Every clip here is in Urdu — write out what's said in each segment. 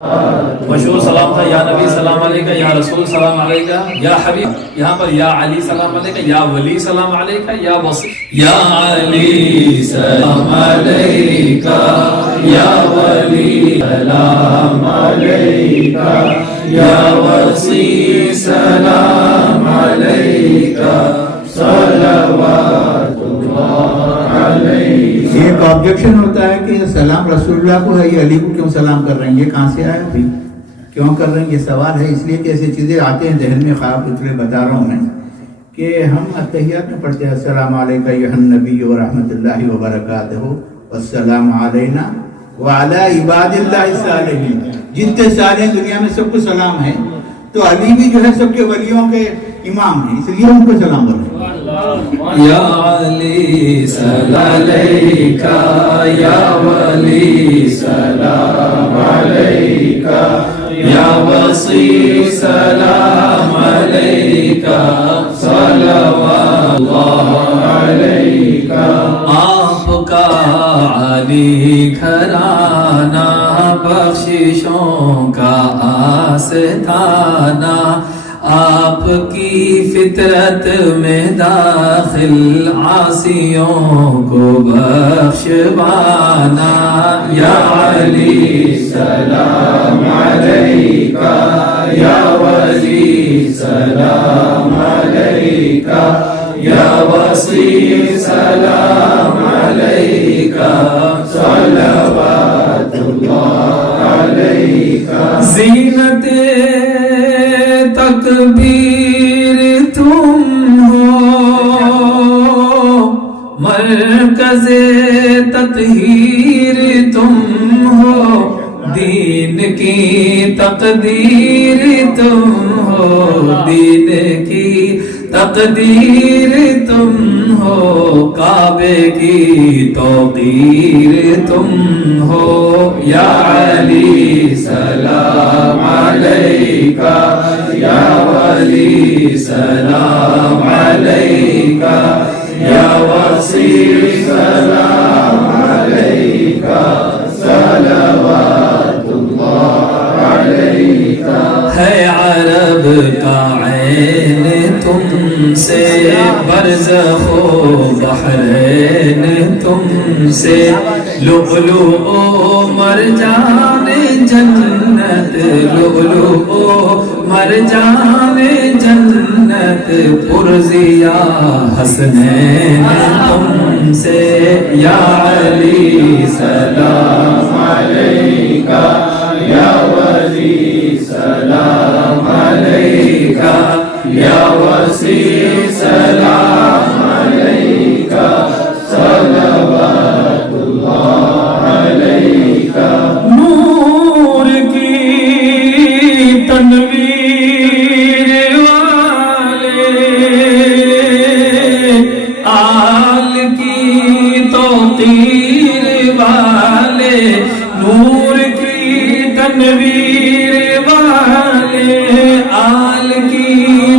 مشہور سلام تھا یا نبی سلام علیکہ، یا رسول سلام علیکہ، یا حبیب. یہاں پر یا علی سلام علیکہ، یا ولی سلام علیکہ، یا وصی. یا علی سلام علیکہ، یا ولی سلام علیکہ، یا وصی سلام علیکہ، صلوات اللہ علیہ. ایک آبجیکشن ہوتا ہے کہ سلام رسول اللہ کو ہے، یہ علی کو کیوں سلام کر رہے ہیں؟ یہ کہاں سے آیا بھائی؟ کیوں کر رہے ہیں؟ یہ سوال ہے. اس لیے کہ ایسی چیزیں آتے ہیں ذہن میں، خواب اتنے بتا رہا ہوں میں کہ ہم اتحیات میں پڑھتے ہیں السلام علیکہ ایھا النبی ورحمۃ اللہ وبرکاتہ والسلام علینا وعلی عباد اللہ الصالحین. جتنے سارے دنیا میں سب کو سلام ہے، تو علی بھی جو ہے سب کے ولیوں کے امام ہیں، اس لیے ان کو سلام بولیں. یا علی سلام علیکہ، یا ولی سلام علیکہ، یا وصی سلام علیکہ، صلوات اللہ علیکہ. آپ کا علی گھرانہ بخششوں کا آستانہ، آپ کی فطرت میں داخل عاصیوں کو بخشوانا. یا علی سلام علیکہ، یا ولی سلام علیکہ، یا وصی سلام علیکہ، صلوات اللہ علیکہ. زینت تکبیر تم ہو، مرکز تطہیر تم ہو، دین کی تقدیر تم ہو، دین کی تقدیر تم ہو، کعبے کی توقیر تم ہو. یا علی سلام علیکہ، یا ولی سلام علیکہ، یا وصی سلام علیکہ، صلوات اللہ علیکہ. ہے عرب کا عین تم سے، برزخ و بحرین تم سے، لؤلؤ و مرجان جنت، لؤلؤ و مرجان جنت، پرزیا حسنین تم سے. یا علی سلام علیکہ، یا ولی سلام علیکہ، یا وصی سلام علیکہ، صلوات اللہ علیکہ. نور کی تنویر والے، آل کی توقیر والے، نور کی تنویر والے، آل کی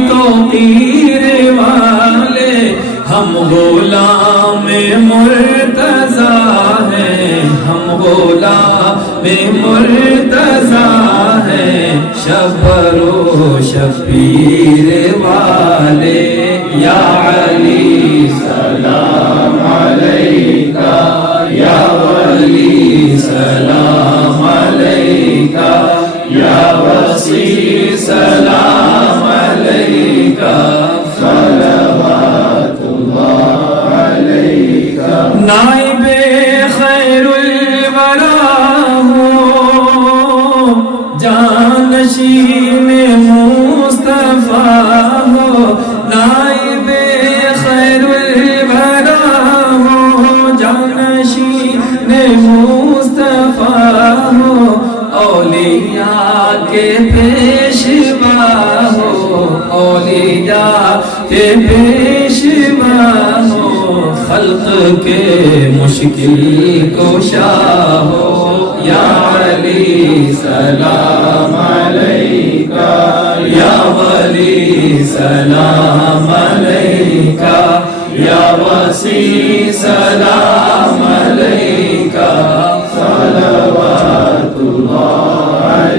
توقیر والے، ہم غلام مرتضیٰ ہیں، ہم غلام مرتضیٰ ہیں، شبر و شبیر والے. یا علی سلام علیکہ، یا ولی سلام علیکہ، یا وصی سلام علیکہ، صلوات اللہ علیکہ. نائب خیر الورا ہو، جانشین مصطفیٰ ہو، نائب خیر الورا ہو، جانشین مصطفیٰ ہو، اولیاء کے پیشوا ہو، اولیاء کے پیشوا ہو، خلق کے مشکل کشا ہو. یا علی سلام علیکہ، یا ولی سلام علیکہ، یا وصی سلام علیکہ، صلوات اللہ علیہ.